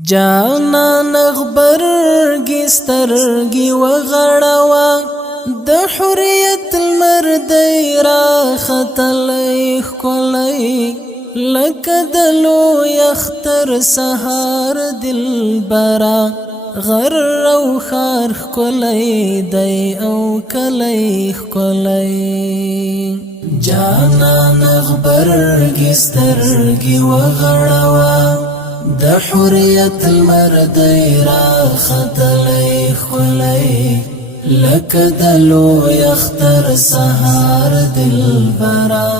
جانان غبرگی سترگی وغړوا د حریت المردی را خطلی خکلی لکه د لوی اختر سهار دلبرا غر او خار خکلی دی او کلی خکلی جانان غبرگی سترگی وغړوا د حریت المردی را خطلی خلی لکه د لوی اختر سهار دلبرا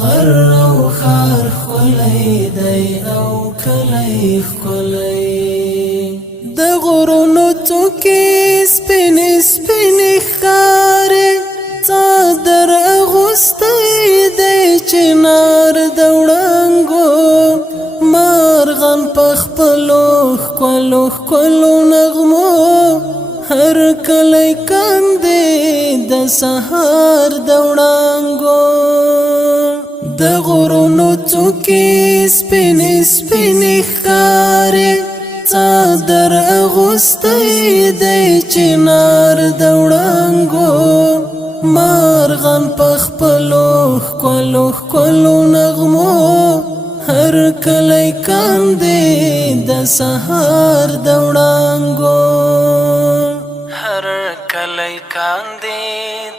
غر او خار خلی دی او کلی خلی د غرونو توکی سپینی سپینی خاری څادر اغوستی دی چنار د وړانګو مارغان پخپلو خکلو خکلو نغمو هر کلی کاندی د سهار د وړانګو د غرونو څوکې سپینې سپینې ښکاري څادر اغوستی دی چنار د وړانګو مارغان پخپلو خکلو خکلو نغمو هر کلی کاندی د سهار د وړانګو هر کلی کاندی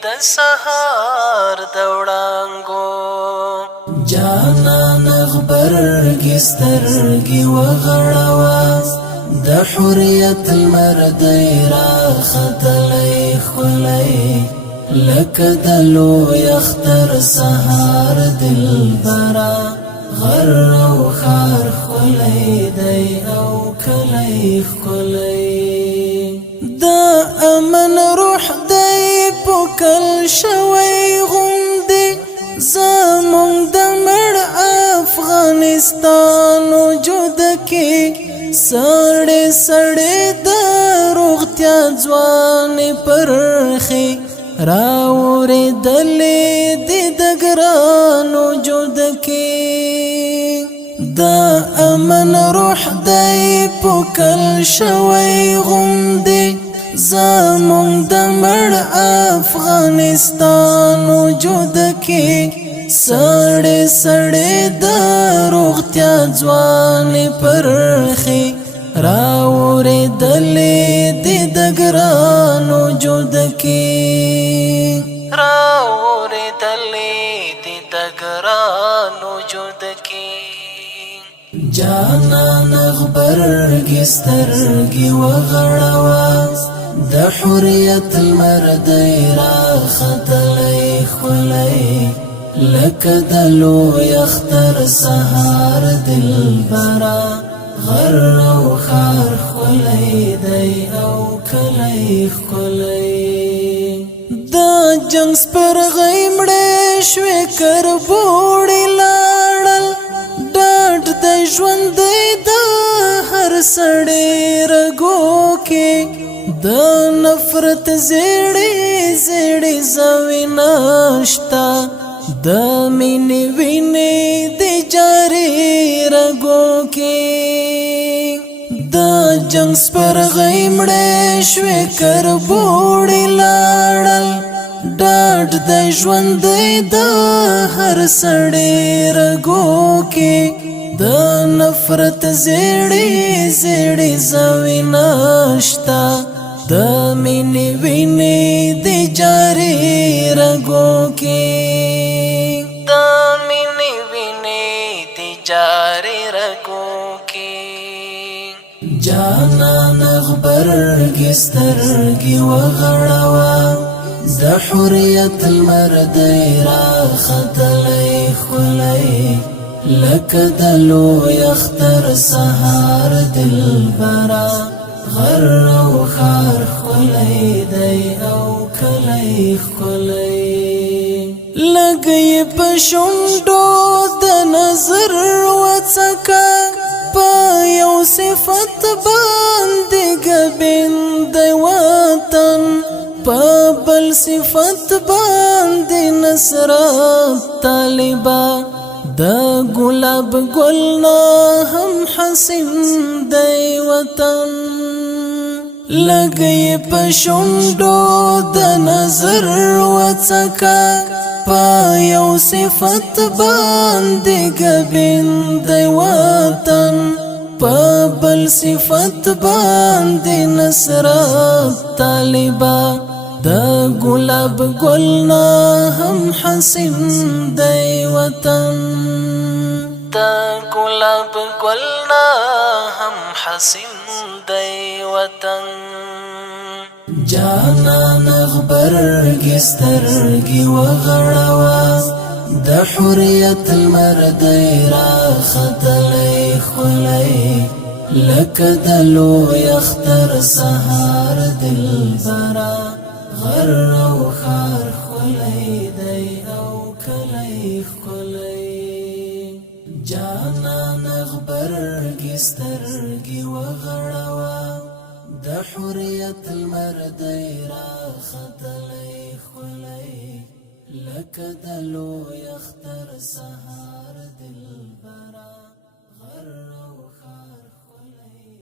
د سهار د وړانګو جانان غبرگی سترگی وغړوا د حریت المردی را خطلی خلی لکه د لوی اختر سهار دلبرا غر او خار خلی دی او کلی خلی دا امن روح دی پوکل شوی غوندی زمون د مړ افغانستان وجود کې سړې سړې د روغتیا ځوانې پرخي راورې دلې د ګران وجود کې دا امن روح دی پوکل شوی غوندی زمون د مړ افغانستان وجود کې سړې سړې د روغتیا ځوانې پرخي راورې دلې د ګران وجود کې راورې دلې د ګران وجود کې جانان غبرگی سترگی وغړوا د حریت المردی را خطلی خلی لکه د لوی اختر سهار دلبرا غر او خار خلی دی او کلی خلی دا جنگ سپرغی مړې شوې کربوړې لاړل ډاډ د ژوند د هر سړی رګو کې د نفرت زیړې زیړې زوینه شته د مینې وینې د جاري رګو کې د جنگ سپرغی مړې شوې کربوړې لاړل ډاډ د ژوند د هر سړی رګو کې د نفرت زیړې زیړې زوینه شته د مینې وینې د جاري رګو کې د مینې وینې د جاري رګو کې جانان غبرگی سترگی وغړوا د حریت المردی را خطلی خلی لکه د لوی اختر سهار دلبرا غر او خار خلی دی او کلی خلی لګي په شونډو د نظر وڅکا په یو صفت باندې ګبند وطن په بل صفت باندې نصرت طالبا د ګلاب ګل نه هم حسین دی وطن لګي پښوندو د نظر وڅکا پا یو صفت باندې ګبند وطن پا بل صفت باندې نصرت طالبا دا گلاب گلنا هم حسین دی وطن دا گلاب گلنا هم حسین دی وطن جانا نغبرگی سترگی وغړوا د حریت المردی را خطلی خلی لکه دلو یختر سهار دلبرا غر او خار خلی دی او کلی خلی جانا نغبرگی سترگی وغړوا د حریت المردی را خطلی خلی لکه دلو یختر سهار دل